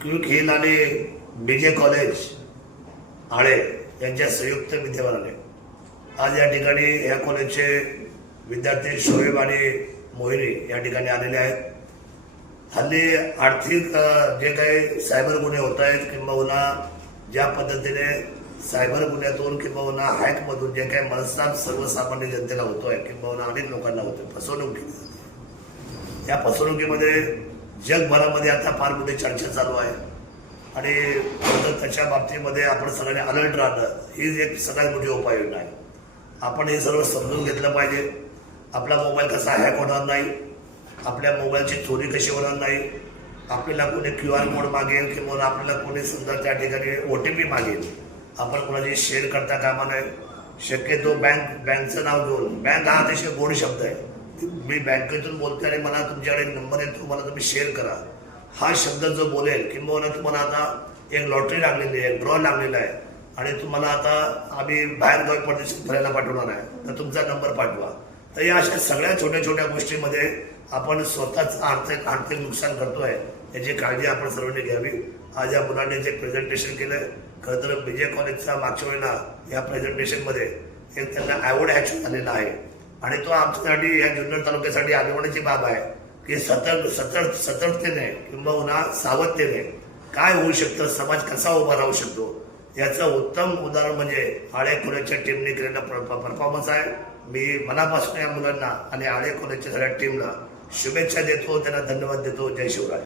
Quick hill आणि बीजे college आळे यांच्या संयुक्त विद्यमानाने. आज या ठिकाणी या कॉलेजचे विद्यार्थी शोएब आणि मोहिनी या ठिकाणी आलेले आहेत. हल्ली आर्थिक जे काही सायबर गुन्हे होत आहेत किंबहुना ज्या पद्धतीने सायबर गुन्ह्यातून किंबहुना हॅकमधून जे काही मनस्ताप सर्वसामान्य जनतेला होतो आहे किंबहुना अनेक लोकांना होतोय फसवणूक केली जाते. या फसवणुकीमध्ये जगभरामध्ये आता फार मोठी चर्चा चालू आहे. आणि त्याच्या बाबतीमध्ये आपण सगळ्यांनी अलर्ट राहणं हीच एक सगळ्यात मोठी उपाययोजना आहे. आपण हे सर्व समजून घेतलं पाहिजे. आपला मोबाईल कसा हॅक होणार नाही? आपल्या मोबाईलची चोरी कशी होणार नाही? आपल्याला कोणी क्यू आर कोड मागेल किंवा आपल्याला कोणी समजा त्या ठिकाणी ओ टी पी मागेल? आपण कोणाची शेअर करता कामा नये. शक्यतो बँक बँकचं नाव घेऊन. बँक हा अतिशय गोड शब्द आहे. मी बँकेतून बोलते आणि मला तुमच्याकडे एक नंबर येतो मला तुम्ही शेअर करा. हा शब्द जो बोलेल किंबहुना तुम्हाला आता एक लॉटरी लागलेली आहे ड्रॉ लागलेला आहे. आणि तुम्हाला आता आम्ही बाहेर गावी परदेशात फिरायला पाठवणार आहे. तर तुमचा नंबर पाठवा. तर या अशा सगळ्या छोट्या छोट्या गोष्टीमध्ये आपण स्वतःच आर्थिक आर्थिक नुकसान करतोय याची काळजी आपण सर्वांनी घ्यावी. आज या मुलांनी जे प्रेझेंटेशन केलं खरं तर विजय कॉलेजचा मागच्या वेळेला या प्रेझेंटेशनमध्ये एक त्यांना अवॉर्ड ॲक्शन झालेला आहे. आणि तो आमच्यासाठी या जुन्नर तालुक्यासाठी अभिमानाची बाब आहे. की सतर्क सतर्क सतर्कतेने किंबहुना सावधतेने काय होऊ शकतं समाज कसा उभा राहू शकतो याचं उत्तम उदाहरण म्हणजे आळे कॉलेजच्या टीमने केलेला परफॉर्मन्स आहे. मी मनापासून या मुलांना आणि आळे सगळ्या टीमला शुभेच्छा देतो त्यांना धन्यवाद देतो. जय शिवराय.